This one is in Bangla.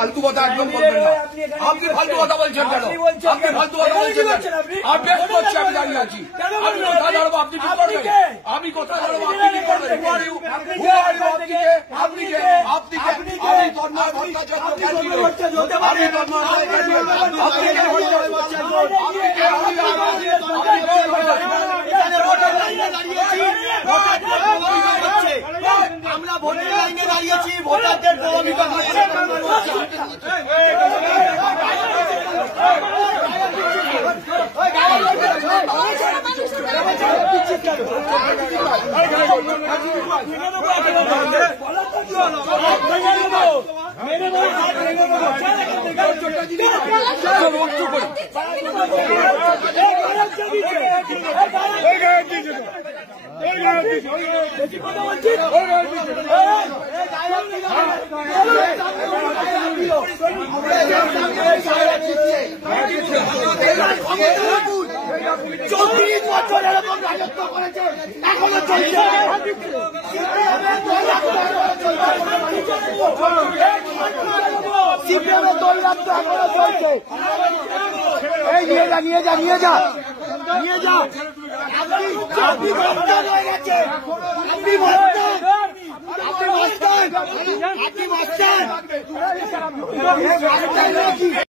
ফালতু কথা একদম বলবেন না। আপনি ফালতু কথা বলছেন কেন? আপনি ফালতু কথা বলছেন আমি বেশ করছি, আমি দাঁড়িয়ে আছি। আমি কোথায় দাঁড়াবো আপনি ঠিক করবেন? আমি কোথায় দাঁড়াবো আপনি ঠিক করবেন? আপনি কে? আপনি কে? আমি তন্ময় ভট্টাচার্য আমরা ভোটের লাইনে দাঁড়িয়েছি, ভোটারদের প্রভাবিত করছে। চৌত্রিশ বছর এরকম রাজত্ব করেছে, এখনো চলছে। সিপিএমের দৌরাত্ম এখনো চলছে। এই নিয়ে যা নিয়ে যা নিয়ে যা নিয়ে যা। আপনি ভক্তান হয়ে গেছে, আপনি ভক্তান, আপনি ভক্তান, আপনি ভক্তান।